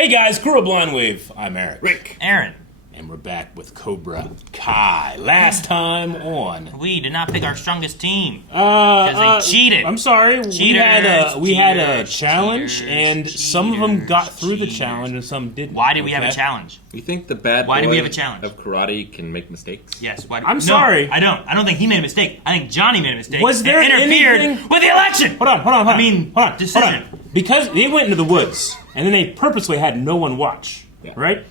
Hey guys, Crew of Blind Wave. I'm Eric. Rick. Aaron. And we're back with Cobra Kai. Last time on. We did not pick our strongest team. Because they cheated. I'm sorry. We had a challenge, cheaters, and some of them got through the challenge and some didn't. Why did we have a challenge? You think the bad Why boy do we have a challenge? of karate can make mistakes? Yes. Why? I'm sorry. I don't. I don't think he made a mistake. I think Johnny made a mistake. Was there and interfered anything- with the election? Hold on. I mean, hold on. decision. Because they went into the woods, and then they purposely had no one watch, right?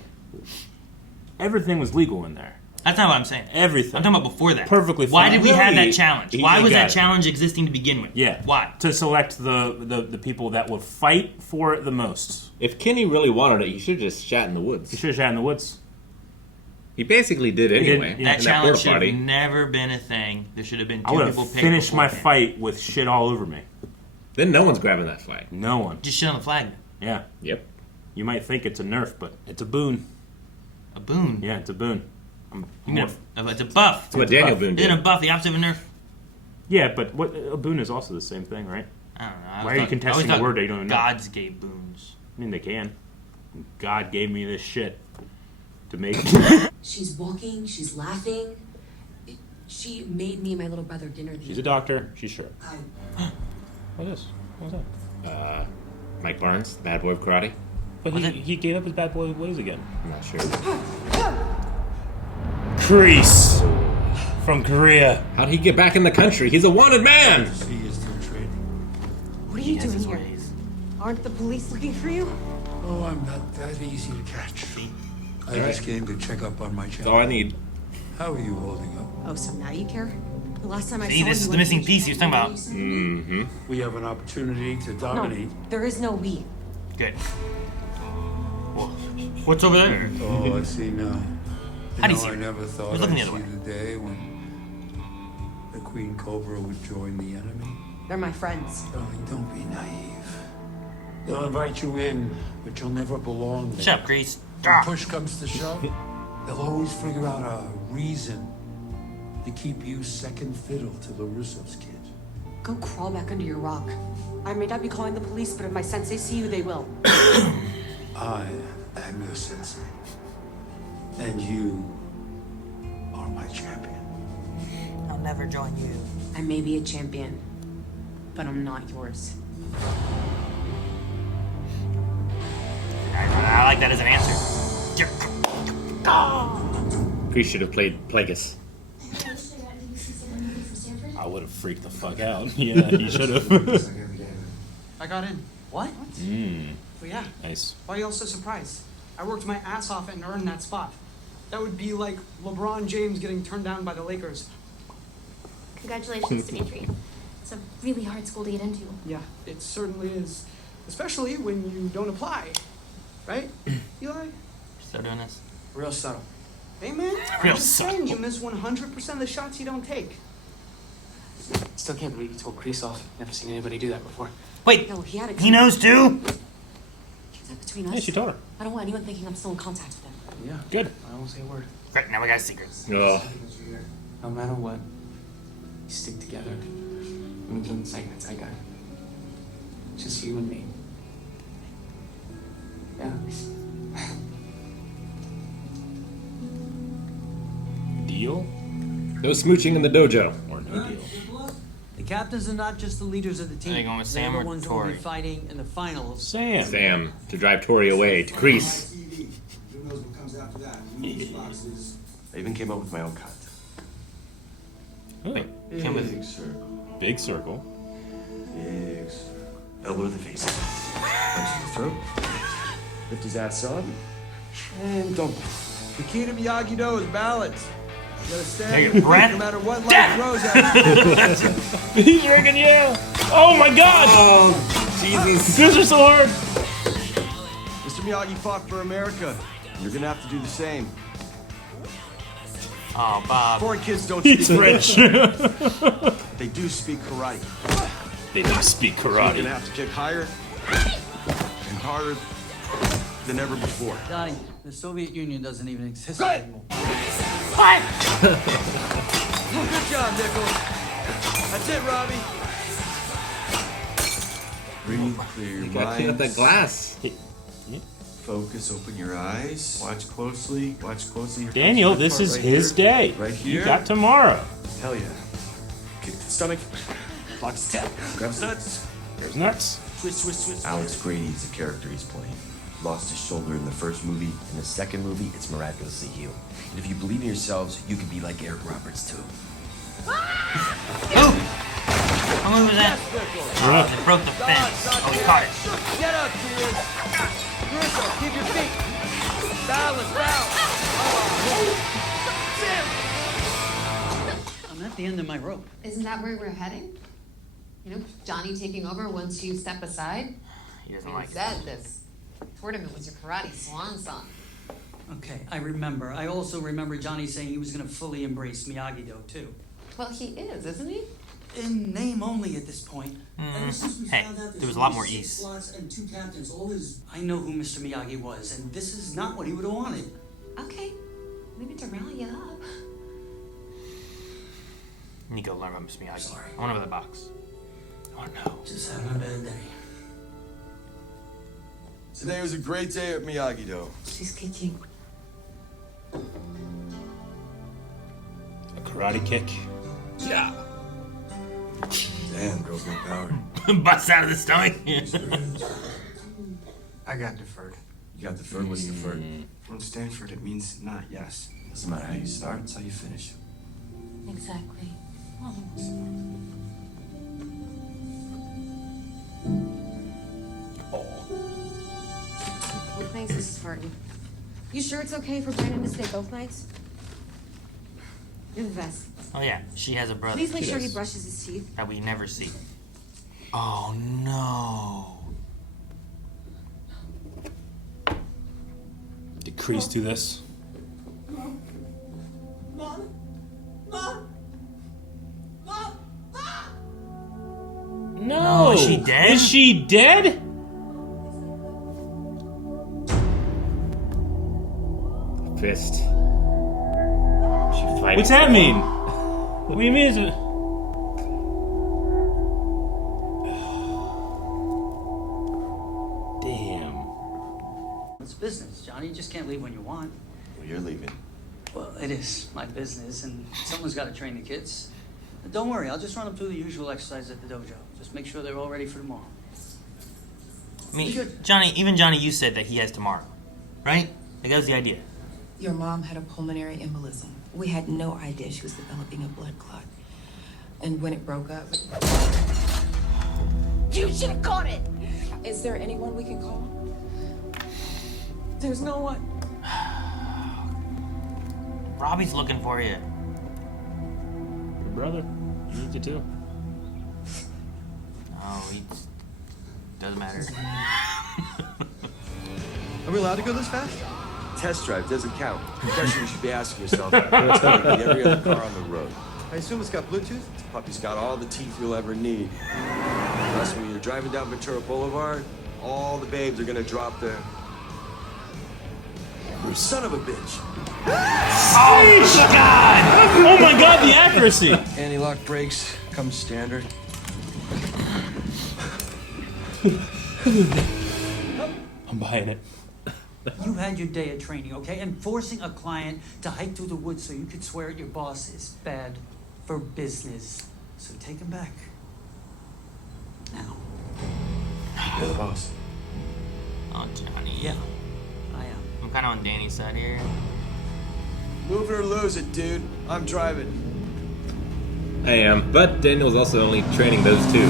Everything was legal in there. That's not what I'm saying. Everything. I'm talking about before that. Perfectly fine. Why did we have Really? that challenge? He Why was got that it. challenge existing to begin with? Yeah. Why? To select the people that would fight for it the most. If Kenny really wanted it, he should have just shat in the woods. You should have shot in the woods. He basically did anyway. Yeah. That in challenge that should porta have potty. never been a thing. There should have been I two would people have picked finished my beforehand. fight with shit all over me. Then no one's grabbing that flag. No one. Just shit on the flag. Yeah. Yep. You might think it's a nerf, but it's a boon. A boon. Yeah, it's a boon. It's a buff. That's what Daniel buff. Boone Isn't a did. buff the opposite of a nerf? Yeah, but what a boon is also the same thing, right? I don't know. Why are you contesting a word that you don't even know? Gods gave boons. I mean, they can. God gave me this shit to make. She's walking, she's laughing. She made me and my little brother dinner. She's a doctor. She's sure. What's this? What's that? Mike Barnes, the bad boy of karate. But he gave up his bad boy ways again. I'm not sure. Kreese from Korea. How'd he get back in the country? He's a wanted man! What are you doing here? Aren't the police looking for you? Oh, I'm not that easy to catch. I just came to check up on my That's child. all I need. How are you holding up? Oh, so now you care? The last time I See, saw this you is the went missing to- piece he was talking about. Mm-hmm. We have an opportunity to No, dominate. there is no we. Good. What's over there? Oh, I see now. How do you know, see I it? never I thought was I'd looking see the other way. the day when the Queen Cobra would join the enemy. They're my friends. Darling, don't be naive. They'll invite you in, but you'll never belong there. Shut up, Kreese. When push comes to shove, they'll always figure out a reason to keep you second fiddle to the Russo's kid. Go crawl back under your rock. I may not be calling the police, but if my sensei see you, they will. I am your sensei, and you are my champion. I'll never join you. I may be a champion, but I'm not yours. I like that as an answer. Kreese should have played Plagueis. I would have freaked the fuck out. Yeah, he should have. I got in. What? Well, yeah. Nice. Why are you all so surprised? I worked my ass off and earned that spot. That would be like LeBron James getting turned down by the Lakers. Congratulations, Dimitri. It's a really hard school to get into. Yeah, it certainly is. Especially when you don't apply. Right, Eli? Still doing this? Real subtle. Hey, man. Real I'm just saying, subtle. you miss 100% of the shots you don't take. Still can't believe you told Kreese off. Never seen anybody do that before. Wait, No, he had a he knows too? Keep that between us. Yeah, she told her. I don't want anyone thinking I'm still in contact with him. Yeah. Good. I won't say a word. Great, now we got a secret. Ugh. No matter what, we stick together. We can say that's I got. Just you and me. Yeah. Deal No smooching in the dojo. or no deal? The captains are not just the leaders of the team. Are you going with Sam They're or the ones who will Tori? be fighting in the finals. Sam. Sam, to drive Tori away to Kreese. Who knows what comes after that? Boxes. I even came up with my own cut. Oh, Came with Big circle. big circle. Big circle. Elbow to the face. Punch to the throat. Lift his ass up. And dump him. The key to Miyagi Do is balance. You gotta stand Take your a feet breath. no matter what life Damn. throws at you. He's drinking you. Oh my God! Oh, Jesus. These are so hard. Mr. Miyagi fought for America. You're gonna have to do the same. Oh, Bob. Foreign kids don't He's speak rich. They do speak karate. They do speak You're gonna karate. have to kick higher and harder than ever before. Donnie, the Soviet Union doesn't even exist anymore. What? Good job, Nichol. That's it, Robbie. Breathe clear your Gotta clean up that minds. glass. Focus, open your eyes. Watch closely. Watch closely. Here Daniel, comes the this part is right his here. day. Right here. You got tomorrow. Hell yeah. Kick to the stomach. Block his tap. Grab his nuts. There's nuts. Twist, twist, twist. Alex Grady's the character he's playing. Lost his shoulder in the first movie. In the second movie, it's miraculously healed. And if you believe in yourselves, you can be like Eric Roberts too. How long was that? Oh, it broke the fence. Oh, he caught it. Get up, kids! Russo, keep your feet! Balance, balance! I'm at the end of my rope. Isn't that where we're heading? You know, Johnny taking over once you step aside? He doesn't like it. Said this tournament was your karate swan song. Okay, I remember. I also remember Johnny saying he was going to fully embrace Miyagi-Do, too. Well, he is, isn't he? In name only at this point. Hey, there was a lot more E's. And 2 captains, I know who Mr. Miyagi was, and this is not what he would have wanted. Okay, maybe to rally you up. You need to go learn about Miss Miyagi. I want over the box. Oh no. Just having a bad day. Today was a great day at Miyagi-Do. She's kicking. A karate kick. Yeah. Damn, girls got power. Bust out of the stomach. I got deferred. You got deferred? What's deferred? From Stanford, it means not yes. Doesn't matter how you start, it's how you finish. Exactly. Both nights, Mrs. Farton. You sure it's okay for Brandon to stay both nights? You're the best. Oh yeah, she has a brother. Please make sure he brushes his teeth. That we never see. Oh no. Did Kreese do this? No. Is she dead? Is she dead? Fist. She fighting. What's that mean? What do you mean? Is it... Damn. It's business, Johnny. You just can't leave when you want. Well, you're leaving. Well, it is my business, and someone's got to train the kids. But don't worry, I'll just run them through the usual exercise at the dojo. Just make sure they're all ready for tomorrow. I mean, Johnny, even Johnny, you said that he has tomorrow, right? Like, that was the idea. Your mom had a pulmonary embolism. We had no idea she was developing a blood clot. And when it broke up... You should have caught it! Is there anyone we can call? There's no one. Robbie's looking for you. Your brother. He needs you too. Oh, he doesn't matter. Are we allowed to go this fast? Test drive doesn't count. The question you should be asking yourself is going to be every other car on the road. I assume it's got Bluetooth? This puppy's got all the teeth you'll ever need. Plus, when you're driving down Ventura Boulevard, all the babes are going to drop their... You son of a bitch. Oh, God! Oh my God, the accuracy! Anti-lock brakes come standard. I'm buying it. You had your day of training, okay? And forcing a client to hike through the woods so you could swear at your boss is bad for business. So take him back. Now. You're the boss. Oh, Johnny. Yeah, I am. I'm kind of on Danny's side here. Move it or lose it, dude. I'm driving. I am, but Daniel's also only training those two.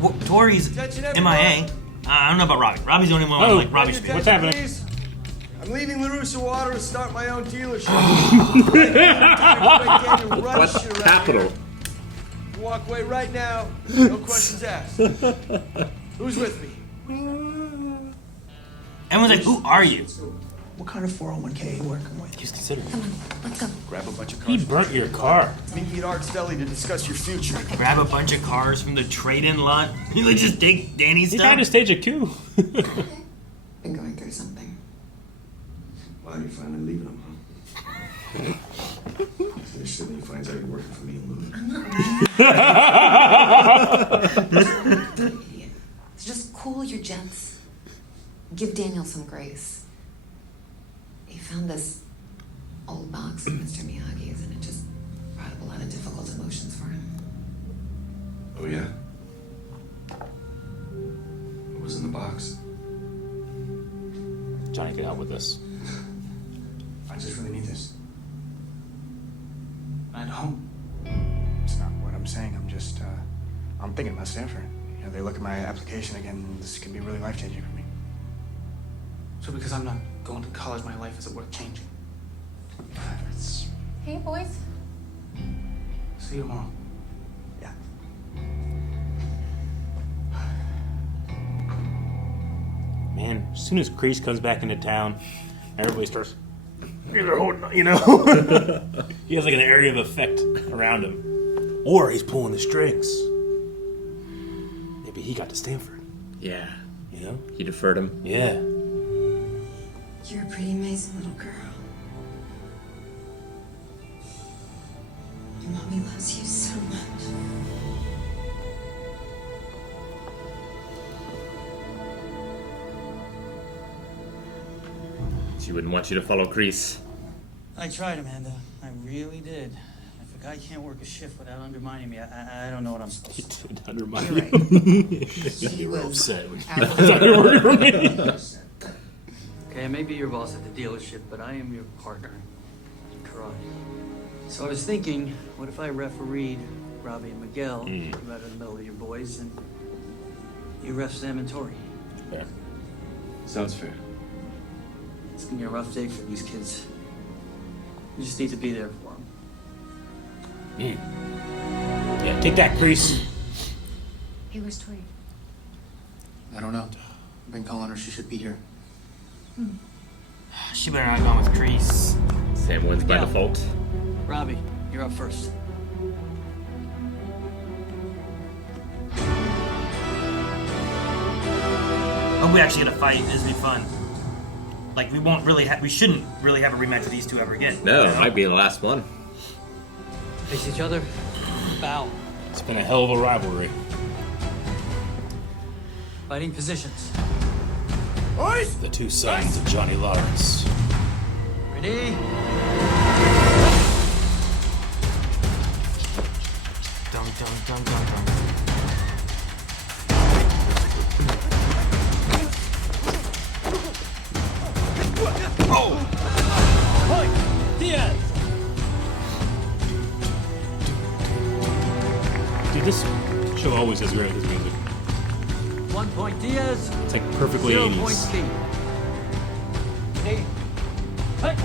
Well, Tori's MIA. I don't know about Robbie. Robbie's the only one like Robbie's. What's happening? Please. I'm leaving LaRusso Water to start my own dealership. What capital? Walk away right now. No questions asked. Who's with me? Everyone's like, who are you? What kind of 401k are you working with? He's considering. Come on, let's go. Grab a bunch of He cars. burnt your car. Meet me at Art's Deli to discuss your future. Grab a bunch of cars from the trade-in lot. You like just take Danny's He stuff. tried to stage a coup. Been going through something. Wow, you're finally leaving him, huh? Finish it when he finds out you're working for me and Louis. Idiot. So just cool your jets. give Daniel some grace. He found this old box of Mr. Miyagi's, and it just brought up a lot of difficult emotions for him. Oh, yeah? What was in the box? Johnny can help with this. I just really need this. I don't. It's not what I'm saying. I'm just, I'm thinking about Stanford. You know, they look at my application again, this could be really life-changing for me. So because I'm not going to college, my life isn't worth changing. It's... Hey, boys. See you tomorrow. Yeah. Man, as soon as Kreese comes back into town, everybody starts, you know? He has like an area of effect around him. Or he's pulling the strings. Maybe he got to Stanford. Yeah. You know? He deferred him. Yeah. You're a pretty amazing little girl. Your mommy loves you so much. She wouldn't want you to follow Kreese. I tried, Amanda. I really did. If a guy can't work a shift without undermining me, I don't know what I'm supposed to do. He did undermine You're you. right. You were upset when Out. I thought you were working for me. Okay, I may be your boss at the dealership, but I am your partner in karate. So I was thinking, what if I refereed Robbie and Miguel, you out of the middle of your boys, and you ref Sam and Tori? Fair. Sounds fair. It's gonna be a rough day for these kids. You just need to be there for them. Yeah, take that, Kreese. Hey, where's Tori? I don't know. I've been calling her. She should be here. She better not go with Kreese. Sam wins by Yeah. default. Robbie, you're up first. Oh, we actually get a fight. This will be fun. Like, we shouldn't really have a rematch with these two ever again. No, it might be the last one. Face each other. Bow. It's been a hell of a rivalry. Fighting positions. The two sons of Johnny Lawrence. Ready? Dum dum dum dum dum. Dude, this show always is great with his music. 1 point Diaz. It's like perfectly 0 80s. points Steve. Hey. Hey.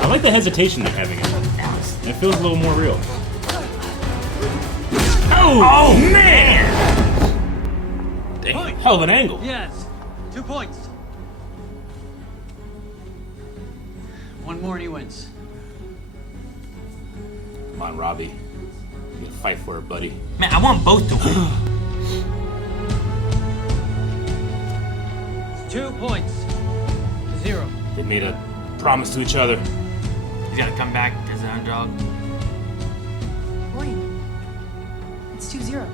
I like the hesitation they're having. It feels a little more real. Oh man! Dang, hell of an angle. Yes. 2 points. One more and he wins. Come on, Robbie. You gotta fight for it, buddy. Man, I want both to win. 2 points to 0. They made a promise to each other. He's gotta come back as an underdog. Boy, it's 2-0.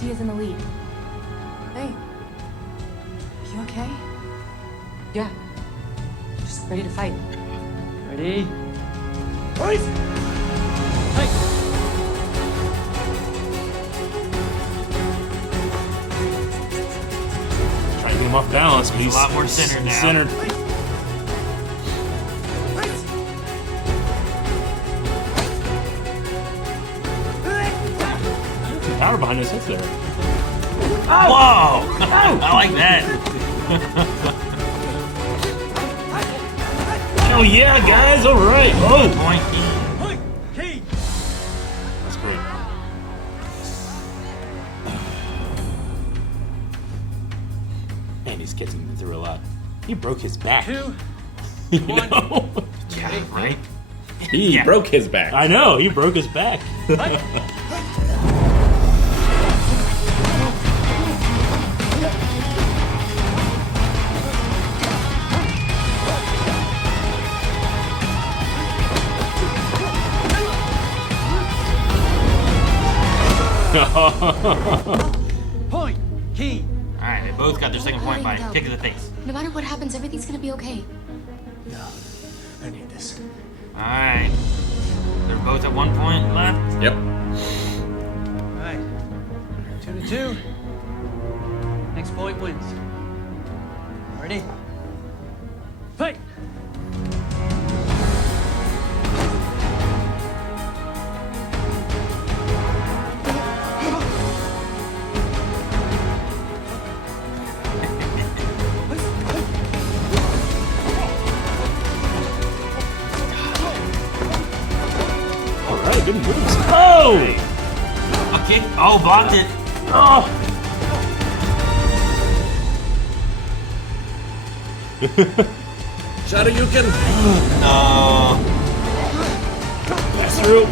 Diaz in the lead. Hey, you okay? Yeah. Just ready to fight. Ready? Fight! Hey. Trying to get him off balance, but He's a lot more centered now. Centered. Power behind his hits there. Whoa! I like that. Oh yeah, guys! All right. Oh, Point. Key. that's great. Man, these kids have been through a lot. He broke his back. 2. You know? Yeah, right? He broke his back. I know. He broke his back. Point. Key. Alright, they both got their second point by a kick of the face. No matter what happens, everything's gonna be okay. No, I need this. Alright. They're both at 1 point left. Yep. Alright. 2-2. Next point wins. Ready? Fight! Alright, good moves. Oh! A kick. Oh, blocked it. Oh! Shadow, you can. No. Pass through.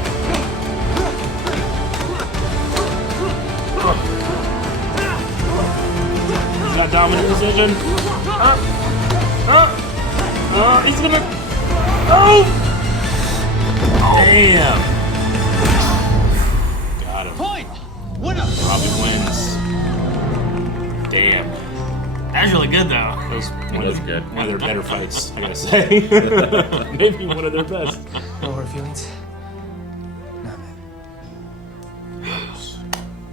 He's got dominant decision. He's gonna. Oh! Damn. Got him. Point! Winner! Robbie wins. Damn. That was really good, though. That was good. One of their better fights, I gotta say. Maybe one of their best. No hard feelings? Nah, man.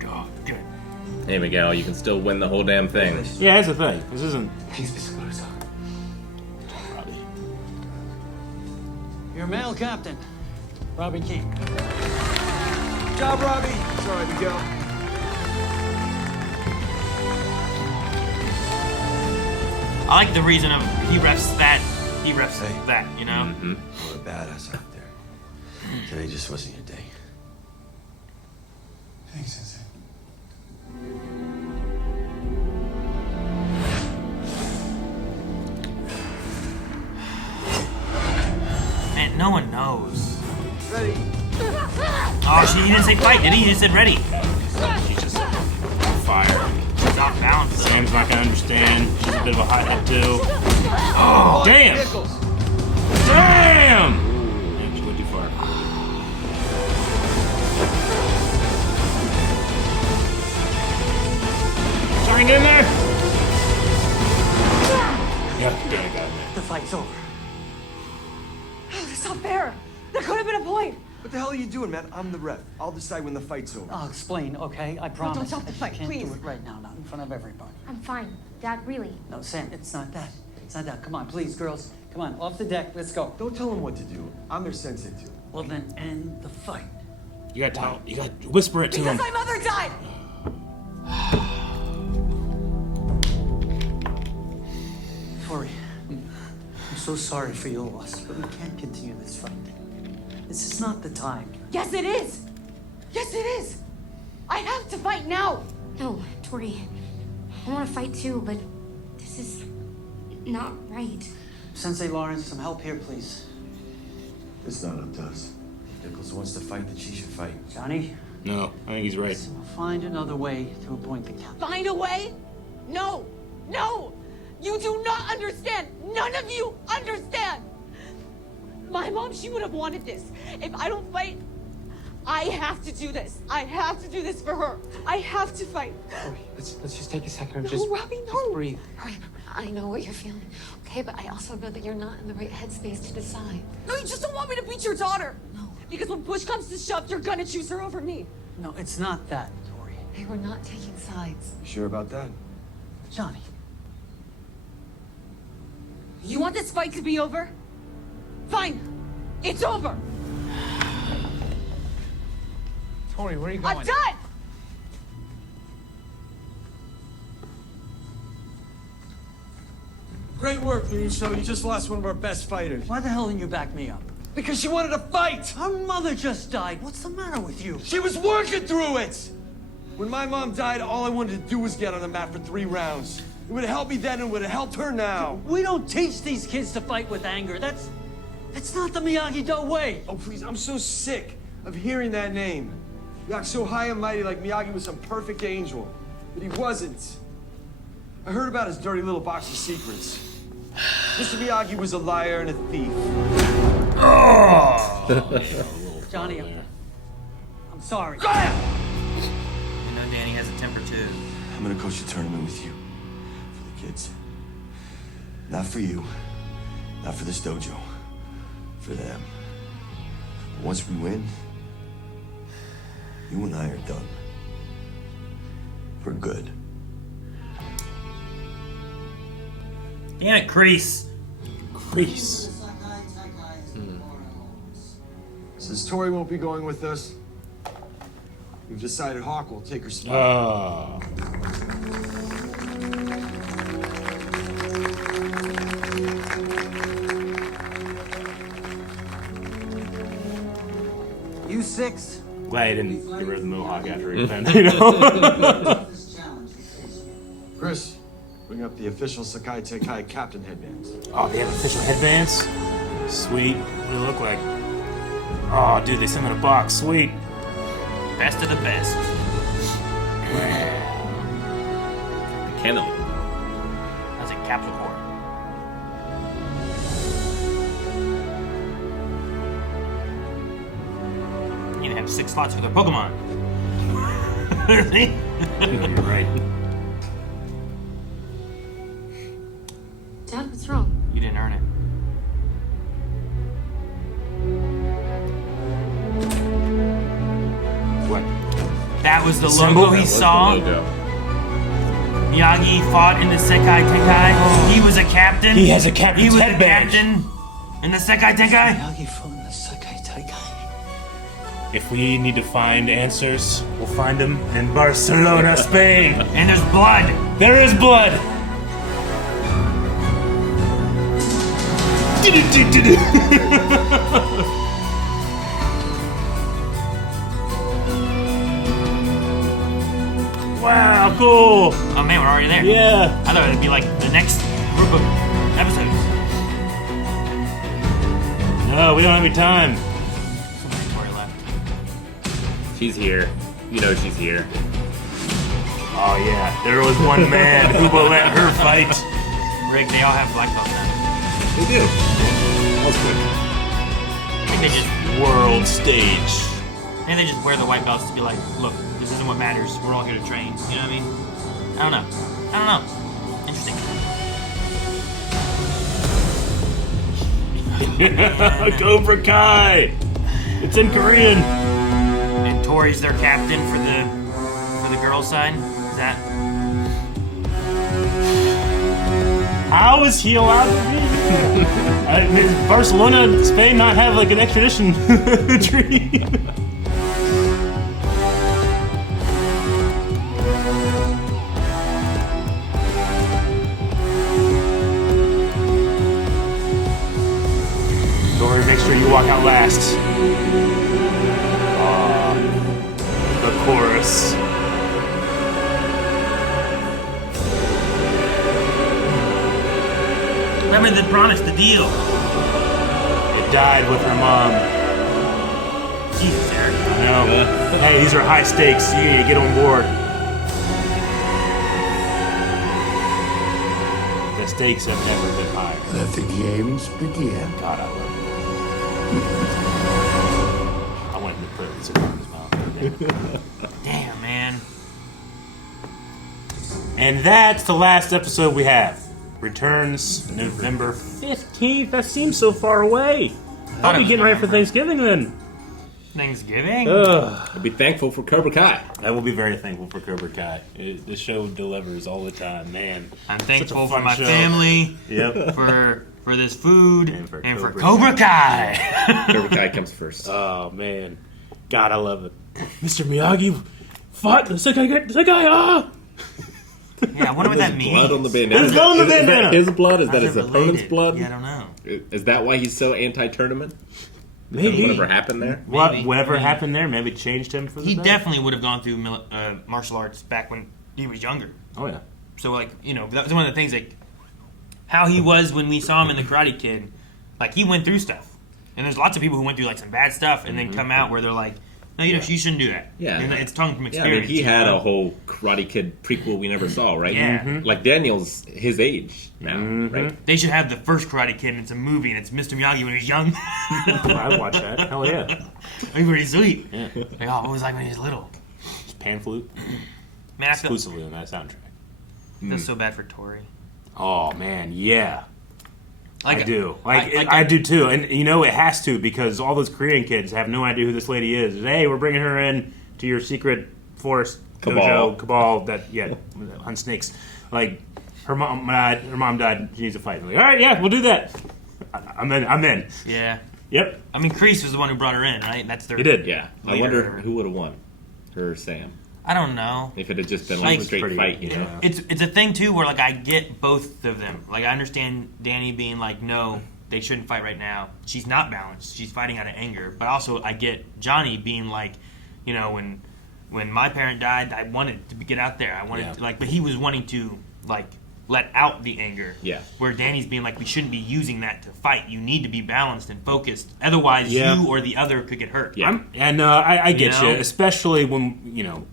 Oh, good. Hey, Miguel, you can still win the whole damn thing. Yeah, that's the thing. This isn't. Thanks, Mr. Caruso. Robbie. Your male captain, Robbie King. Good job, Robbie. Sorry, Miguel. I like the reason of he refs that, he refs that, you know? You're a badass out there. Today just wasn't your day. Thanks, Sensei. Man, no one knows. Ready? Oh, he didn't say fight, did he? He just said ready. She's just on fire. She's off balance. though. Sam's not gonna understand. She's a bit of a hothead too. Oh, damn! Damn! Damn, she went too far. Try and get in there! Yeah, damn, I got in there. The fight's over. Oh, that's not fair. There could have been a point. What the hell are you doing, man? I'm the ref. I'll decide when the fight's over. I'll explain, okay? I promise. don't stop the fight, I can't please. do it right now, not in front of everybody. I'm fine. Dad, really. No, Sam, it's not that. It's not that. Come on, please, girls. Come on, off the deck. Let's go. Don't tell him what to do. I'm their sensei, too. Well, then end the fight. You gotta tell, you gotta whisper it to Because him. my mother died. Tori, I'm so sorry for your loss, but we can't continue this fight. This is not the time. Yes, it is. Yes, it is. I have to fight now. No, Tori. I want to fight too, but this is not right. Sensei Lawrence, some help here, please. It's not up to us. If Nichols wants to fight, then she should fight. Johnny? No, I think he's right. Find another way to appoint the captain. Find a way? No. No. You do not understand. None of you understand. My mom, she would have wanted this. If I don't fight, I have to do this. I have to do this for her. I have to fight. Let's just take a second and No, Robbie, no. just breathe. Rory, I know what you're feeling, okay? But I also know that you're not in the right headspace to decide. No, you just don't want me to beat your daughter. No. Because when push comes to shove, you're gonna choose her over me. No, it's not that, Tori. Hey, we're not taking sides. You sure about that? Johnny. You want this fight to be over? Fine. It's over. Tori, where are you going? I'm done. Great work, Nichol. You just lost one of our best fighters. Why the hell didn't you back me up? Because she wanted to fight! Her mother just died. What's the matter with you? She was working through it! When my mom died, all I wanted to do was get on the mat for 3 rounds. It would have helped me then and would have helped her now. We don't teach these kids to fight with anger. That's not the Miyagi-Do way. Oh, please, I'm so sick of hearing that name. You act so high and mighty like Miyagi was some perfect angel. But he wasn't. I heard about his dirty little box of secrets. Mr. Miyagi was a liar and a thief. Johnny, I'm sorry. know Danny has a temper too. I'm gonna coach the tournament with you. For the kids. Not for you. Not for this dojo. For them. But once we win, you and I are done. We're good. Damn it, Kreese. Kreese. Since Tori won't be going with us, we've decided Hawk will take her spot. You six. Glad he didn't get rid of the mohawk after he defended, you know? Chris, bring up the official Sakai Tekai captain headbands. Oh, they have official headbands? Sweet. What do they look like? Oh, dude, they sent in a box. Sweet. Best of the best. Kennel. That's a capsule core. You need to have 6 slots for their Pokemon. You're right. Dad, what's wrong? You didn't earn it. What? That was the symbol? logo That he was the saw. Logo. Miyagi fought in the Sekai Tenkai. He was a captain. He has a captain's He was headband. a captain in the Sekai Tenkai. Miyagi from the Sakai Taikai. If we need to find answers, we'll find them in Barcelona, Spain. And there's blood. There is blood. Wow, cool. Oh man, we're already there. Yeah. I thought it'd be like the next group of episodes. No, we don't have any time. Tori left. She's here. You know she's here. Oh yeah, there was one man who will let her fight. Rick, they all have black belts now. They do. That's good. I think they just World stage. maybe they just wear the white belts to be like, look, this isn't what matters. We're all here to train. You know what I mean? I don't know. Interesting. Cobra Kai. It's in Korean. And Tori's their captain for the girls' side. Is that? How is he allowed to be? Does Barcelona, Spain, not have like an extradition treaty? Tori, make sure you walk out last. The chorus. Remember the promise, the deal. It died with her mom. Jesus, Eric. No. Hey, these are high stakes. You need to get on board. The stakes have never been higher. Let the games begin. God, I love it. I want him to put it in his mouth. Damn, man. And that's the last episode we have. Returns November 15th. That seems so far away. I'll be getting ready for Thanksgiving then. Thanksgiving? I'll be thankful for Cobra Kai. I will be very thankful for Cobra Kai. The show delivers all the time, man. I'm thankful Such a for my fun show. family. Yep. For this food And for for Cobra Cobra Kai. Cobra Kai comes first. Oh man, God, I love it. Mr. Miyagi fought the Sekai. Ah! Yeah, I wonder what that means. Blood on the bandana. There's blood on the Is that bandana. his blood? Is that How's his it opponent's related? blood? Yeah, I don't know. Is that why he's so anti-tournament? Maybe Whatever happened there? Maybe. Whatever happened there, maybe changed him for the He better. definitely would have gone through martial arts back when he was younger. Oh yeah. So like, you know, that was one of the things, like how he was when we saw him in The Karate Kid. Like he went through stuff, and there's lots of people who went through like some bad stuff and then come out where they're like, no, you know, you shouldn't do that. Yeah. And it's tongue from Yeah, I experience. mean, he you had know? a whole Karate Kid prequel we never saw, right? Yeah. Mm-hmm. Like Daniel's his age now, right? They should have the first Karate Kid, and it's a movie, and it's Mr. Miyagi when he was young. I'd watch that. Hell yeah. That'd be pretty sweet. Yeah. Like, oh, what was it like when he was little? pan flute Man, I feel exclusively on that soundtrack. so bad for Tori. Oh man, yeah. Like I do. I do too. And you know it has to, because all those Korean kids have no idea who this lady is. Hey, we're bringing her in to your secret forest cabal that hunts snakes. Like her mom died. She needs to fight. I'm like, all right, yeah, we'll do that. I'm in. Yeah. Yep. I mean, Kreese was the one who brought her in, right? That's their. He did. Yeah. I wonder who would have won, her or Sam. I don't know. If it had just been like a straight fight, you know. It's a thing too where like I get both of them. Like I understand Danny being like, no, they shouldn't fight right now. She's not balanced. She's fighting out of anger. But also I get Johnny being like, you know, when my parent died, I wanted to get out there. I wanted to, like, but he was wanting to like let out the anger. Yeah. Where Danny's being like, we shouldn't be using that to fight. You need to be balanced and focused. Otherwise, you or the other could get hurt. Yeah. I get you, especially when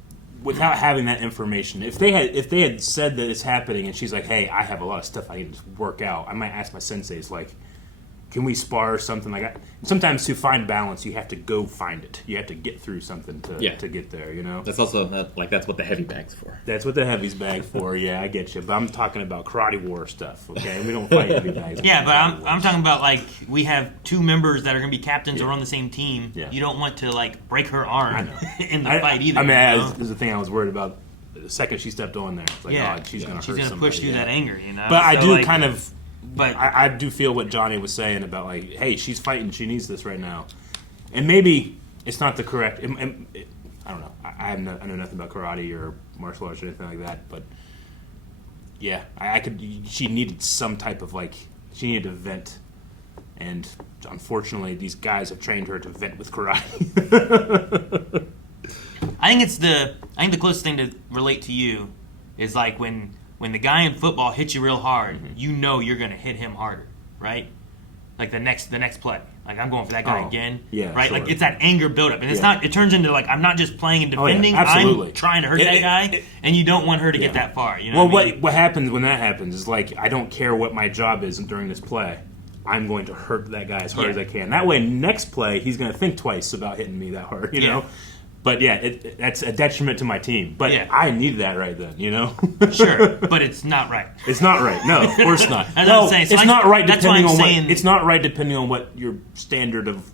without having that information. If they had said that it's happening and she's like, hey, I have a lot of stuff I need to work out, I might ask my senseis, like, can we spar or something like that? Sometimes to find balance, you have to go find it. You have to get through something to get there, you know? That's also, that's what the heavy bag's for. That's what the heavy's bag for, yeah, I get you. But I'm talking about karate war stuff, okay? We don't fight heavy bags. Yeah, but I'm talking about, like, we have two members that are going to be captains or on the same team. Yeah. You don't want to, like, break her arm in the fight either. I mean, you know? there's the thing I was worried about the second she stepped on there. It's like, oh, she's going to hurt somebody. She's going to push through that anger, you know? But I So, do like, kind of... But I do feel what Johnny was saying about, like, hey, she's fighting, she needs this right now. And maybe it's not the correct... I don't know. I know nothing about karate or martial arts or anything like that, but yeah, she needed some type of, like, she needed to vent. And unfortunately, these guys have trained her to vent with karate. I think the closest thing to relate to you is like when the guy in football hits you real hard, you know you're going to hit him harder, right? Like the next play. Like, I'm going for that guy again. Yeah, right? sure. Like, it's that anger buildup. And it's not, it turns into, like, I'm not just playing and defending. Absolutely. I'm trying to hurt that guy, and you don't want her to get that far. You know what happens when that happens is, like, I don't care what my job is during this play. I'm going to hurt that guy as hard as I can. That way, next play, he's going to think twice about hitting me that hard, you know? But yeah, that's a detriment to my team. But I need that right then, you know? Sure, but it's not right. It's not right. No, of course not. It's not right depending on it's not right depending on what your standard of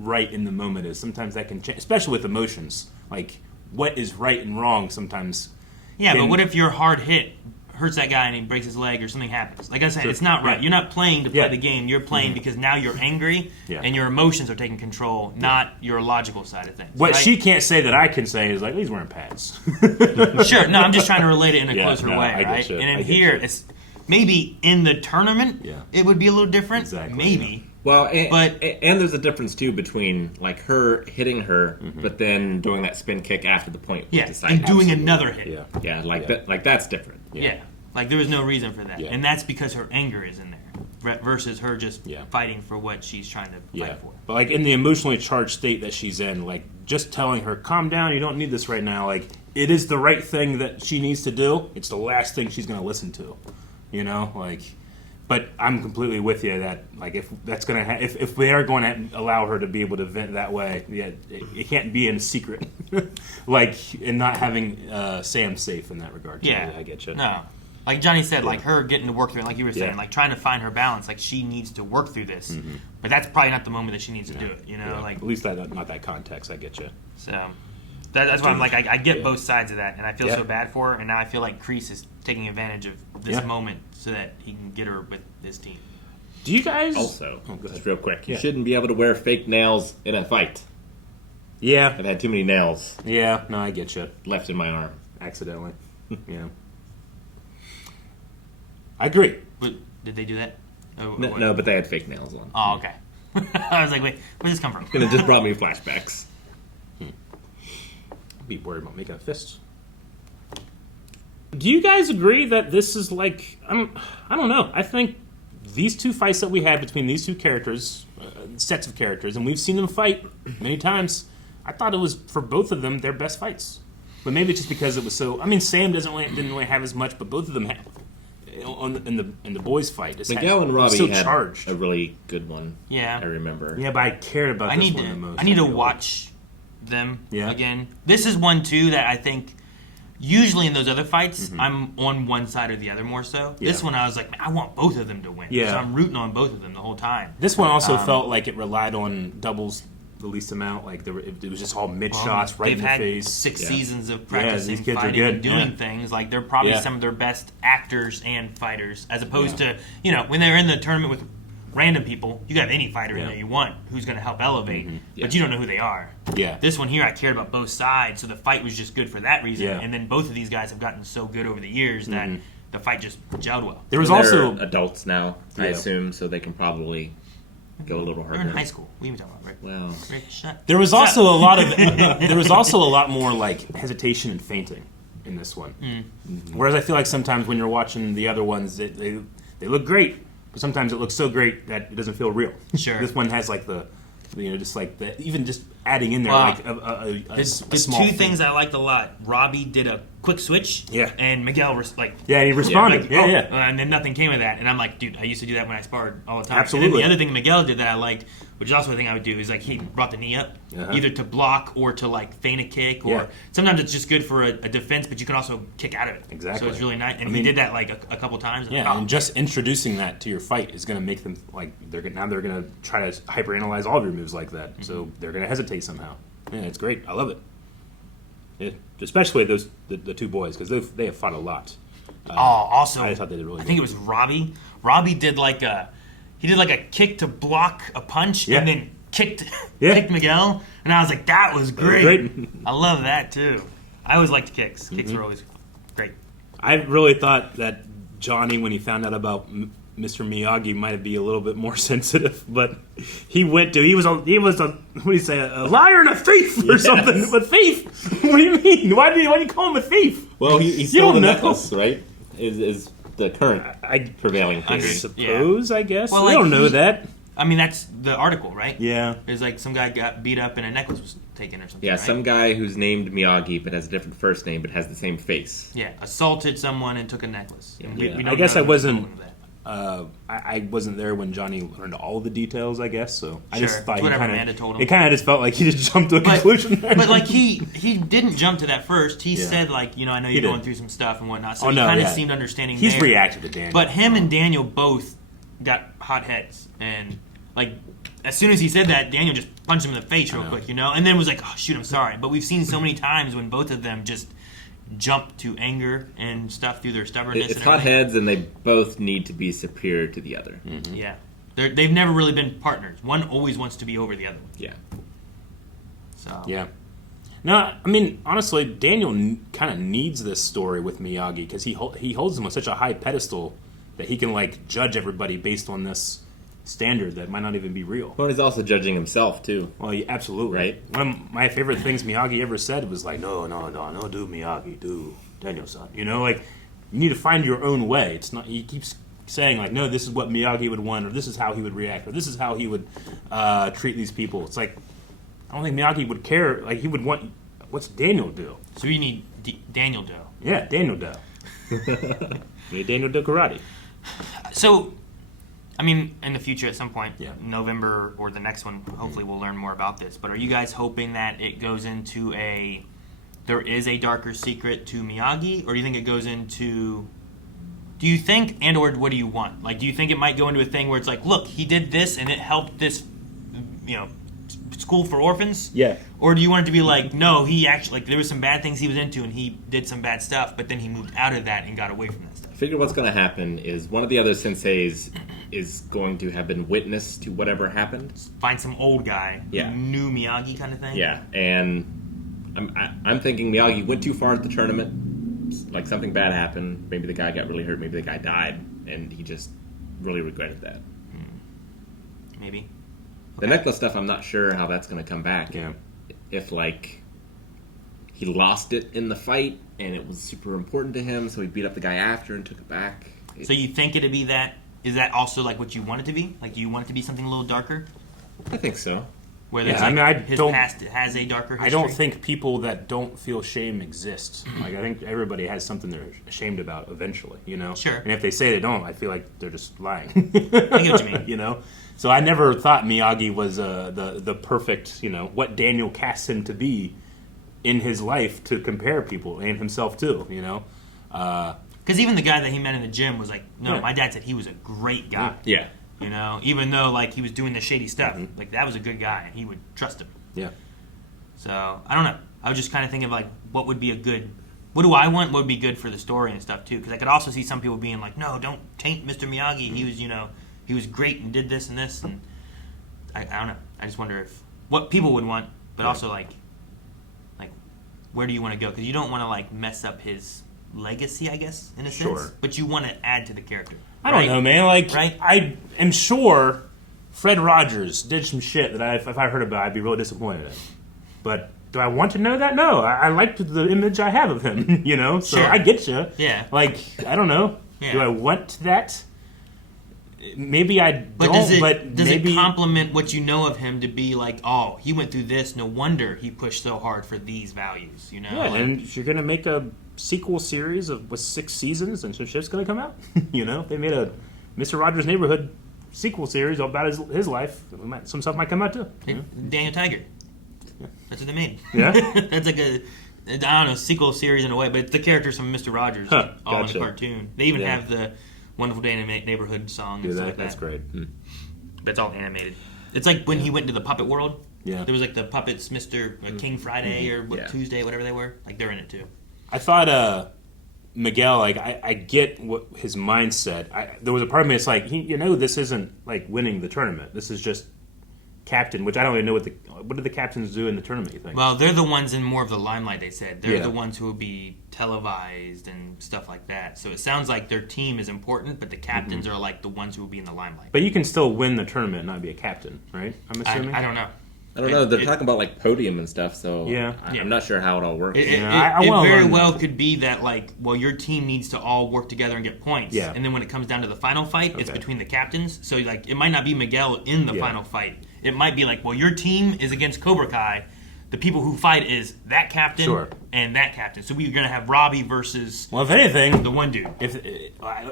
right in the moment is. Sometimes that can change, especially with emotions. Like, what is right and wrong sometimes. Yeah, but what if your hard hit hurts that guy and he breaks his leg or something happens? Like I said, it's not right. Yeah. You're not playing to play the game. You're playing because now you're angry and your emotions are taking control, not your logical side of things. What she can't say that I can say is like, he's wearing pads. Sure. No, I'm just trying to relate it in a closer way, right? And in here, it's maybe in the tournament, it would be a little different. Exactly. Maybe. Well, and there's a difference too between like her hitting her, but then doing that spin kick after the point. And doing another hit. Yeah, that. Like that's different. Yeah. Like, there was no reason for that. And that's because her anger is in there versus her just fighting for what she's trying to fight for. But, like, in the emotionally charged state that she's in, like, just telling her, calm down, you don't need this right now. Like, it is the right thing that she needs to do. It's the last thing she's going to listen to, you know? Like, but I'm completely with you that, like, if that's going to if they are going to allow her to be able to vent that way, it can't be in secret. Like, and not having Sam safe in that regard. Yeah. I get you. No. Like Johnny said, like her getting to work through it, like you were saying, like trying to find her balance, like she needs to work through this. But that's probably not the moment that she needs to do it, you know? Like, at least not that context, I get you. So that's why I'm like, I get both sides of that, and I feel so bad for her, and now I feel like Kreese is taking advantage of this moment so that he can get her with this team. Do you guys... Also, just real quick, you shouldn't be able to wear fake nails in a fight. Yeah. I've had too many nails. Yeah, no, I get you. Left in my arm. Accidentally. Yeah. I agree. But did they do that? No, but they had fake nails on. Oh, okay. I was like, wait, where did this come from? And it just brought me flashbacks. I'd be worried about making a fist. Do you guys agree that this is like... I don't know. I think these two fights that we had between these two characters, sets of characters, and we've seen them fight many times, I thought it was, for both of them, their best fights. But maybe it's just because it was so... I mean, Sam didn't really have as much, but both of them had... In the boys' fight, Miguel and Robbie so had charged. a really good one. Yeah, I remember. Yeah, but I cared about this one the most. I need to watch them Yeah. again. This is one too that I think usually in those other fights I'm on one side or the other more so. Yeah. This one I was like, man, I want both of them to win. Yeah. So I'm rooting on both of them the whole time. This one also felt like it relied on doubles the least amount. Like it was just all mid shots right in the They've face. had 6 Yeah. seasons of Yeah, practicing, these kids are fighting, good. and doing Yeah. things. Like they're probably Yeah. some of their best actors and fighters, as opposed to when they're in the tournament with random people. You got any fighter in there you want who's going to help elevate, but you don't know who they are. Yeah. This one here, I cared about both sides, so the fight was just good for that reason. Yeah. And then both of these guys have gotten so good over the years that the fight just gelled well. There was And also they're adults now, I Yeah. assume, so they can probably go a little harder. They're in high school. What are you talking about, Rick? Well, Rick, shut. There was shut also up. a lot of there was also a lot more like hesitation and feinting in this one. Whereas I feel like sometimes when you're watching the other ones, they look great, but sometimes it looks so great that it doesn't feel real. Sure. This one has like just like the even just adding in there Well, like a The small two thing. things I liked a lot. Robbie did a quick switch. Yeah. And Miguel Yeah, he responded. Yeah. And then nothing came of that. And I'm like, dude, I used to do that when I sparred all the time. Absolutely. And then the other thing Miguel did that I liked, which is also a thing I would do, is like he brought the knee up, either to block or to like feint a kick, or Yeah. sometimes it's just good for a defense, but you can also kick out of it. Exactly. So it's really nice. And I he mean- did that like a couple times. Yeah, and just introducing that to your fight is going to make them like they're going to try to hyperanalyze all of your moves like that. So they're going to hesitate somehow. Yeah, it's great. I love it. Yeah, especially the two boys because they have fought a lot. Also, I thought they did really. I think it was Robbie. Robbie did like a kick to block a punch, and then kicked Miguel, and I was like, that was great. Great. I love that too. I always liked kicks. Kicks are always great. I really thought that Johnny, when he found out about Mr. Miyagi, might be a little bit more sensitive, but he was a what do you say, a liar and a thief or something. A thief? What do you mean? Why do you call him a thief? well, he You stole don't the know. necklace, right? Is the current prevailing I theory. suppose. I guess Well, we like, don't know that. I mean, that's the article, right? Yeah. There's like some guy got beat up and a necklace was taken or something. Yeah, right? some guy who's named Miyagi but has a different first name but has the same face. Yeah, assaulted someone and took a necklace. And we I don't guess know I the wasn't. meaning of that. I wasn't there when Johnny learned all the details. I guess so. I Sure. just thought It's whatever Amanda told him. It kind of just felt like he just jumped to a conclusion. But like he didn't jump to that first. He Yeah. said like, I know He you're did. going through some stuff and whatnot. So Oh, he no, kind of yeah. seemed understanding. He's there. reacted to Daniel. But him and Daniel both got hot heads, and like as soon as he said that, Daniel just punched him in the face real quick, and then was like, "Oh shoot, I'm sorry." But we've seen so many times when both of them just jump to anger and stuff through their stubbornness. It's and hot everything. heads, and they both need to be superior to the other. Yeah, they've never really been partners. One always wants to be over the other one. Yeah. So Yeah. No, I mean honestly, Daniel kind of needs this story with Miyagi because he holds him on such a high pedestal that he can like judge everybody based on this standard that might not even be real. Well, he's also judging himself too. Well, yeah, absolutely. Right. One of my favorite things Miyagi ever said was like, no, do Miyagi, do Daniel-san. Like you need to find your own way. It's not. He keeps saying like, no, this is what Miyagi would want, or this is how he would react, or this is how he would treat these people. It's like I don't think Miyagi would care. Like he would want. What's Daniel do? So you need Daniel Do. Yeah, Daniel do. We need Daniel do karate. So, I mean, in the future at some point, Yeah. November or the next one, hopefully we'll learn more about this. But are you guys hoping that it goes into there is a darker secret to Miyagi, or do you think it goes into, do you think, and or what do you want? Like, do you think it might go into a thing where it's like, look, he did this and it helped this, school for orphans? Yeah. Or do you want it to be like, no, he actually, like, there was some bad things he was into and he did some bad stuff, but then he moved out of that and got away from that stuff? I figure what's going to happen is one of the other senseis is going to have been witness to whatever happened. Find some old guy Yeah. who knew Miyagi kind of thing? Yeah, and I'm thinking Miyagi went too far at the tournament. Like something bad happened. Maybe the guy got really hurt. Maybe the guy died, and he just really regretted that. Maybe. The necklace stuff, I'm not sure how that's going to come back. Yeah. If like he lost it in the fight and it was super important to him, so he beat up the guy after and took it back. So you think it'd be that? Is that also like what you want it to be? Like, do you want it to be something a little darker? I think so. Whether Yeah, I mean, I his don't- past has a darker history. I don't think people that don't feel shame exist. Like, I think everybody has something they're ashamed about eventually, you know? Sure. And if they say they don't, I feel like they're just lying. I get what you mean. You know? So I never thought Miyagi was the perfect, you know, what Daniel casts him to be in his life to compare people and himself to, you know? Because even the guy that he met in the gym was like, no, Yeah. my dad said he was a great guy. Yeah. You know, even though like he was doing the shady stuff, like that was a good guy, and he would trust him. Yeah. So I don't know. I was just kind of thinking of like, what would be a good, what do I want? What would be good for the story and stuff too? Because I could also see some people being like, no, don't taint Mr. Miyagi. He was, you know, he was great and did this and this, and I don't know. I just wonder if what people would want, but also like where do you want to go? Because you don't want to like mess up his legacy, I guess, in a sense. Sure. But you want to add to the character. I don't right? know, man. Like, Right? I am sure Fred Rogers did some shit that if I heard about, I'd be really disappointed in. But do I want to know that? No. I liked the image I have of him, you know? So Sure. I get you. Yeah. Like, I don't know. Yeah. Do I want that? Maybe I But don't, does it but does maybe... it complement what you know of him to be like, oh, he went through this, no wonder he pushed so hard for these values, you know? Yeah, Like, and if you're going to make a sequel series with 6 seasons and some shit's going to come out, you know? They made a Mr. Rogers' Neighborhood sequel series all about his life. Some stuff might come out, too. You know? Daniel Tiger. That's what they made. Yeah? That's like a, I don't know, sequel series in a way, but it's the characters from Mr. Rogers Huh, all gotcha. in the cartoon. They even Yeah. have the Wonderful Day in the Neighborhood song and Dude, stuff like that's that. great. But it's all animated. It's like when he went to the Puppet World. Yeah. There was like the puppets, Mr. King Friday or Yeah. Tuesday, whatever they were. Like they're in it too. I thought Miguel, like, I get what his mindset. There was a part of me that's like, you know, this isn't like winning the tournament. This is just captain, which I don't even know what did the captains do in the tournament, you think? Well, they're the ones in more of the limelight, they said. They're Yeah. the ones who will be televised and stuff like that. So it sounds like their team is important, but the captains are like the ones who will be in the limelight. But you can still win the tournament and not be a captain, right? I'm assuming. I don't know. I don't know. They're talking about like podium and stuff, so Yeah. I'm not sure how it all works. It I wanna very learn well that. could be that, like, well, your team needs to all work together and get points. Yeah. And then when it comes down to the final fight, it's Okay. between the captains. So, like, it might not be Miguel in the Yeah. final fight. It might be like, well, your team is against Cobra Kai. The people who fight is that captain Sure. and that captain. So we're going to have Robbie versus Well, if anything, the one dude.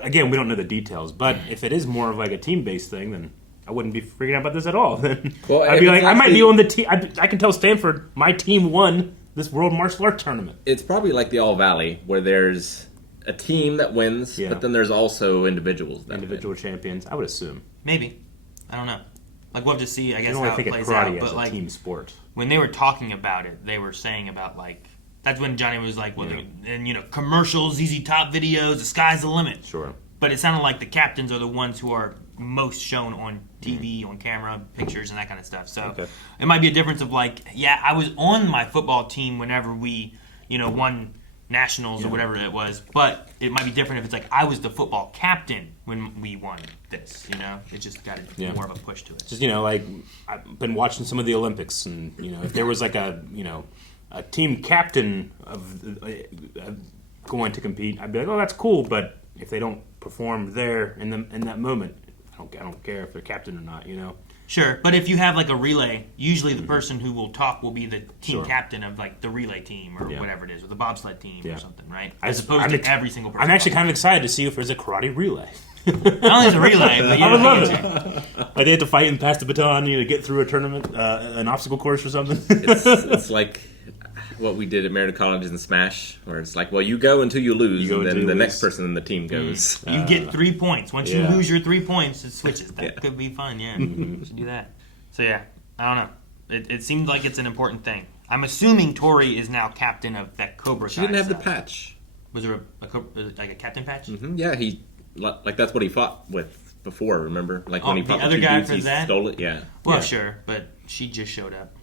Again, we don't know the details, but if it is more of like a team-based thing, then I wouldn't be freaking out about this at all. Then Well, I'd be if like, it's I might be actually- on the team. I can tell Stanford my team won this World Martial Arts Tournament. It's probably like the All Valley, where there's a team that wins, Yeah. but then there's also individuals that Individual champions, I would assume. Maybe. I don't know. Like, we'll have to see, I You guess, don't really how it think of plays karate out. as But, a like, team sport. when they were talking about it, they were saying about, like, that's when Johnny was like, well, and, you know, commercials, ZZ Top videos, the sky's the limit. Sure. But it sounded like the captains are the ones who are most shown on TV, on camera, pictures, and that kind of stuff. So Okay. it might be a difference of like, yeah, I was on my football team whenever we, you know, won nationals or whatever it was. But it might be different if it's like I was the football captain when we won this. You know, it just got more of a push to it. Just, you know, like, I've been watching some of the Olympics, and, you know, if there was like a team captain of going to compete, I'd be like, oh, that's cool. But if they don't perform there in that moment, I don't care if they're captain or not. You know. Sure, but if you have like a relay, usually the person who will talk will be the team Sure. captain of like the relay team or Yeah. whatever it is, or the bobsled team Yeah. or something, right? I As just- opposed I'm to every single person. I'm actually kind of excited to see if there's a karate relay. I don't think it's a relay, but I would love it. it. Like they have to fight and pass the baton, you know, to get through a tournament, an obstacle course or something. it's like what we did at Marietta College in Smash, where it's like, well, you go until you lose, You go and until then you the lose. next person in the team goes. You get 3 points. Once you Yeah. lose your 3 points, it switches. That Yeah. could be fun, yeah. We should do that. So yeah, I don't know. It seems like it's an important thing. I'm assuming Tori is now captain of that Cobra Kai She didn't have the side. patch. Was there like a captain patch? Yeah, he like that's what he fought with before. Remember, like Oh, when he the fought other the two guy dudes, for he that? stole it. Yeah. Well, Yeah. sure, but she just showed up,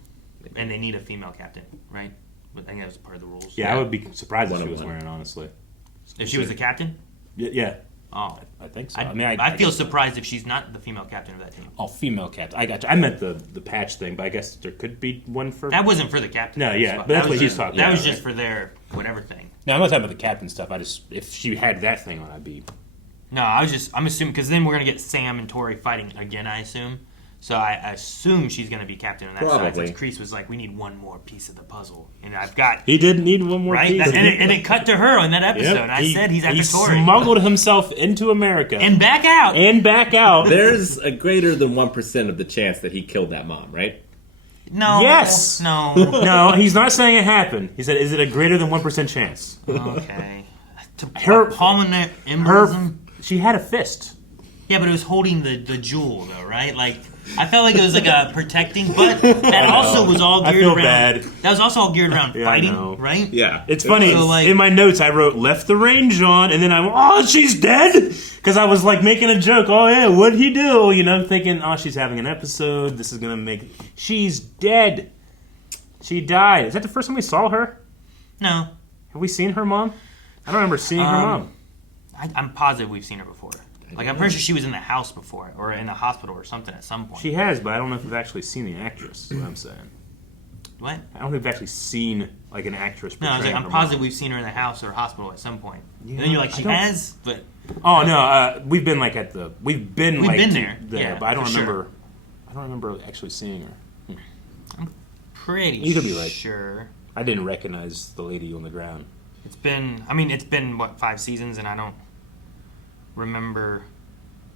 and they need a female captain, right? I think that was part of the rules. Yeah, I would be surprised if she was 101. wearing, honestly. If she was the captain? Yeah. Oh, I think so. I feel surprised if she's not the female captain of that team. Oh, female captain. I got you. I meant the patch thing, but I guess there could be one for... That wasn't for the captain. No, yeah, spot. but that's That what was he's just- talking That about, was right? just for their whatever thing. No, I'm not talking about the captain stuff. If she had that thing on, I'd be... No, I'm assuming, because then we're going to get Sam and Tori fighting again, I assume. So I assume she's going to be captain on that side. Probably. Since Kreese was like, we need one more piece of the puzzle. And I've got... He did need one more right? piece. And it cut to her on that episode. Yep. I said he's after Tori. He smuggled himself into America. And back out. There's a greater than 1% of the chance that he killed that mom, right? No. Yes. No. No, he's not saying it happened. He said, is it a greater than 1% chance? Okay. Her pulmonary embolism? She had a fist. Yeah, but it was holding the jewel, though, right? Like, I felt like it was like a protecting, but that also was all geared around. Bad. That was also all geared around fighting, right? Yeah. It's funny. So, like, in my notes, I wrote, left the range on, and then I went, oh, she's dead? Because I was, like, making a joke. Oh, yeah, what'd he do? You know, thinking, oh, she's having an episode. This is going to make... She's dead. She died. Is that the first time we saw her? No. Have we seen her mom? I don't remember seeing her mom. I'm positive we've seen her before. Like, I'm pretty sure she was in the house before, or in the hospital or something at some point. She has, but I don't know if we've actually seen the actress, is what I'm saying. What? I don't think we've actually seen, like, an actress No, I was like, portraying I'm her positive mom. we've seen her in the house or hospital at some point. Yeah, And then you're like, I she don't- has, but... Oh, no, we've been, like, at the... We've been there, yeah, but I don't for sure. remember... I don't remember actually seeing her. I'm pretty You could be right. sure. I didn't recognize the lady on the ground. It's been, what, 5 seasons, and I don't remember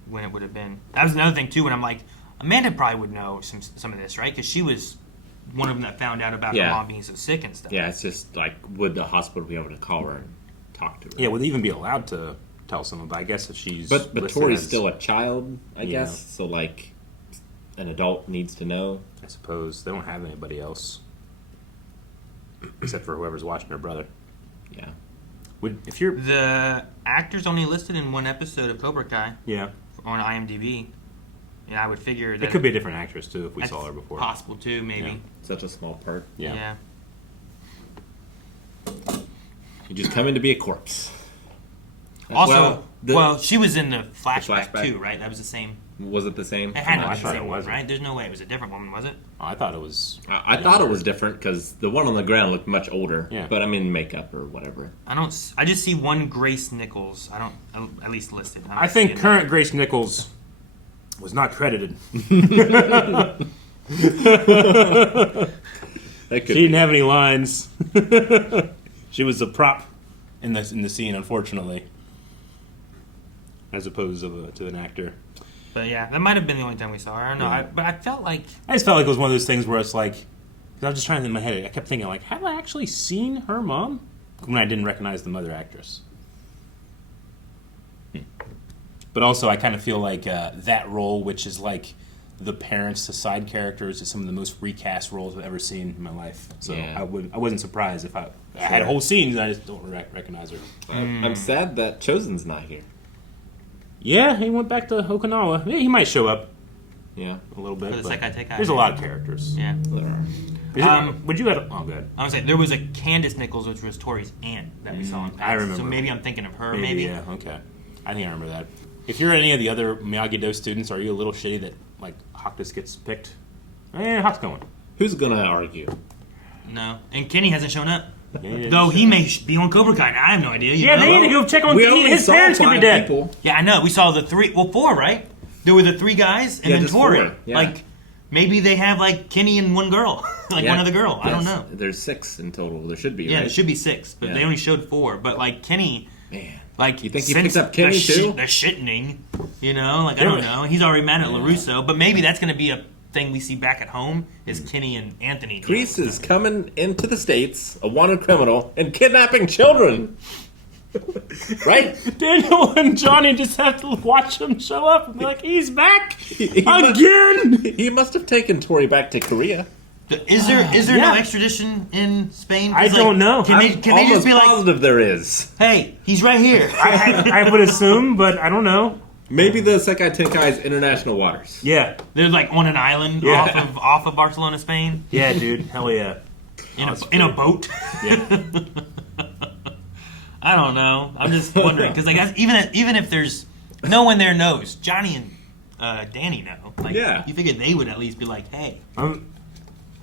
when it would have been. That was another thing, too, when I'm like, Amanda probably would know some of this, right? Because she was one of them that found out about her mom being so sick and stuff. Yeah, it's just like, would the hospital be able to call her and talk to her? Yeah, would they even be allowed to tell someone? But I guess if she's... But listed Tori's as- still a child, I Yeah. guess. So, like, an adult needs to know. I suppose. They don't have anybody else. Except for whoever's watching her brother. Yeah. If you're... The actor's only listed in one episode of Cobra Kai. Yeah. On IMDb. And I would figure that... It could be a different actress, too, if we That's saw her before. possible, too, maybe. Yeah. Such a small part. Yeah. You just come in to be a corpse. Also, Well, she was in the flashback, flashback. too, right? That was the same. Was it the same? It had to I be the thought same it one, wasn't. right? There's no way it was a different woman, was it? Oh, I thought it was... I thought it was different because the one on the ground looked much older. Yeah. But I'm in makeup or whatever. I just see one Grace Nichols. I don't, at least listed. I think current Grace Nichols was not credited. That could She didn't have any lines. She was a prop in the scene, unfortunately, as opposed to an actor. But yeah, that might have been the only time we saw her. I don't know. Yeah. But I felt like... I just felt like it was one of those things where it's like, because I was just trying to think in my head, I kept thinking like, have I actually seen her mom? When I didn't recognize the mother actress. But also, I kind of feel like that role, which is like the parents to side characters, is some of the most recast roles I've ever seen in my life. So Yeah. I wasn't surprised if I had a whole scene and I just don't recognize her. I'm sad that Chosen's not here. Yeah, he went back to Okinawa. Yeah, he might show up. Yeah, a little bit. For the but Sekai Teikai. there's a lot of characters. Yeah. There are. Would you have? Oh, good. I was like, there was a Candace Nichols, which was Tori's aunt that we saw in past. I remember. So maybe I'm thinking of her. Maybe. Yeah. Okay. I think I remember that. If you're any of the other Miyagi-Do students, are you a little shitty that like Hawkus gets picked? Hawk's going. Who's gonna argue? No, and Kenny hasn't shown up. Yeah, Though he may be on Cobra Kai. I have no idea. You Yeah, know? they need to go check on We Kenny. only His saw parents could be 5 dead. people. Yeah, I know. We saw the 4, right? There were the 3 guys and Yeah, then just Tori. 4, yeah. Like maybe they have like Kenny and one girl, like Yeah. one other girl. I don't Yes. know. There's 6 in total. There should be. Yeah, right? there should be 6, but Yeah. they only showed 4. But like Kenny, Man, like you think he since picked up Kenny too? The shittening, you know, like I don't know. He's already mad at LaRusso, but maybe that's going to be a thing we see back at home is Kenny and Anthony. Kreese is coming into the States, a wanted criminal, and kidnapping children. Right? Daniel and Johnny just have to watch him show up and be like, he's back again. He must have taken Tori back to Korea. Is there Yeah. no extradition in Spain? 'Cause, I like, don't know. Can they Almost just be like, positive there is. hey, he's right here? I would assume, but I don't know. Maybe the Sekai Tenkai's international waters. Yeah. They're like on an island Yeah. off of Barcelona, Spain. Yeah, dude. Hell yeah. In a boat. Yeah. I don't know. I'm just wondering because I guess even if there's no one there knows, Johnny and Danny know. Like, Yeah. You figure they would at least be like, hey.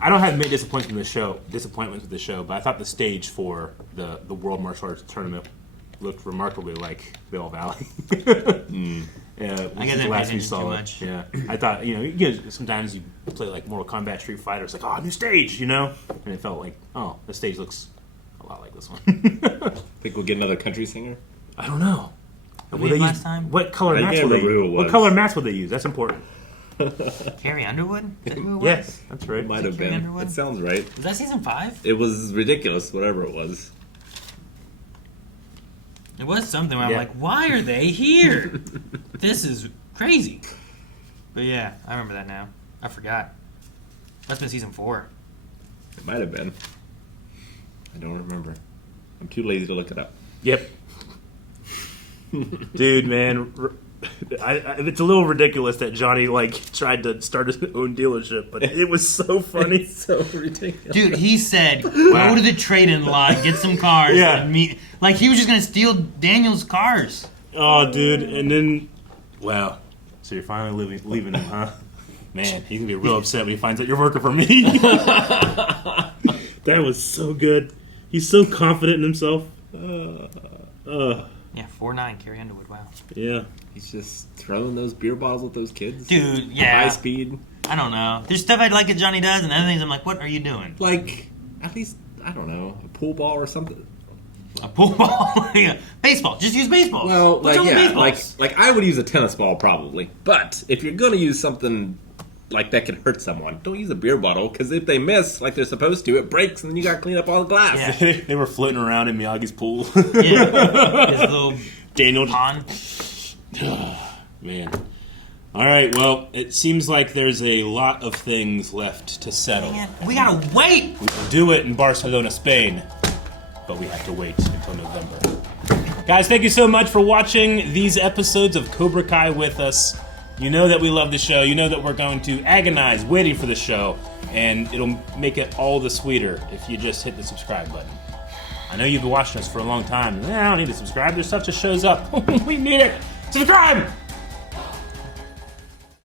I don't have many disappointments with the show, but I thought the stage for the World Martial Arts Tournament looked remarkably like Bill Valley. Yeah, I guess I didn't pay attention too much. Yeah, I thought you get sometimes you play like Mortal Kombat, Street Fighter. It's like new stage, and it felt like the stage looks a lot like this one. Think we'll get another country singer? I don't know. Will they last time? What color I mats can't will they remember who it use? was. What color mats would they use? That's important. Carrie Underwood? Is that who it was? Yes, that's right. Might have Carrie been. Underwood? It sounds right. Was that season 5? It was ridiculous, whatever it was. It was something where Yeah. I'm like, why are they here? This is crazy. But yeah, I remember that now. I forgot. That's been season 4. It might have been. I don't remember. I'm too lazy to look it up. Yep. Dude, man, it's a little ridiculous that Johnny tried to start his own dealership, but it was so funny. It's so ridiculous. Dude, he said, go to the trade-in lot, get some cars, Yeah. and meet. Like, he was just going to steal Daniel's cars. Oh, dude, and then, wow. So you're finally leaving him, huh? Man, he's going to be real upset when he finds out you're working for me. That was so good. He's so confident in himself. Yeah, 4'9", Carrie Underwood, wow. Yeah. He's just throwing those beer bottles at those kids. Dude, yeah. High speed. I don't know. There's stuff I'd like that Johnny does, and other things I'm like, what are you doing? Like, at least, I don't know, a pool ball or something. A pool ball? Yeah. Baseball. Just use baseball. Well, What's wrong with like baseballs? like I would use a tennis ball probably. But if you're going to use something like that could hurt someone, don't use a beer bottle, because if they miss like they're supposed to, it breaks and then you got to clean up all the glass. Yeah. They were floating around in Miyagi's pool. Yeah. His little Daniel pond. Man. All right, well, it seems like there's a lot of things left to settle. Dang it. We gotta wait! We will do it in Barcelona, Spain, but we have to wait until November. Guys, thank you so much for watching these episodes of Cobra Kai with us. You know that we love the show. You know that we're going to agonize waiting for the show, and it'll make it all the sweeter if you just hit the subscribe button. I know you've been watching us for a long time. I don't need to subscribe. Their stuff just shows up. We need it. Subscribe!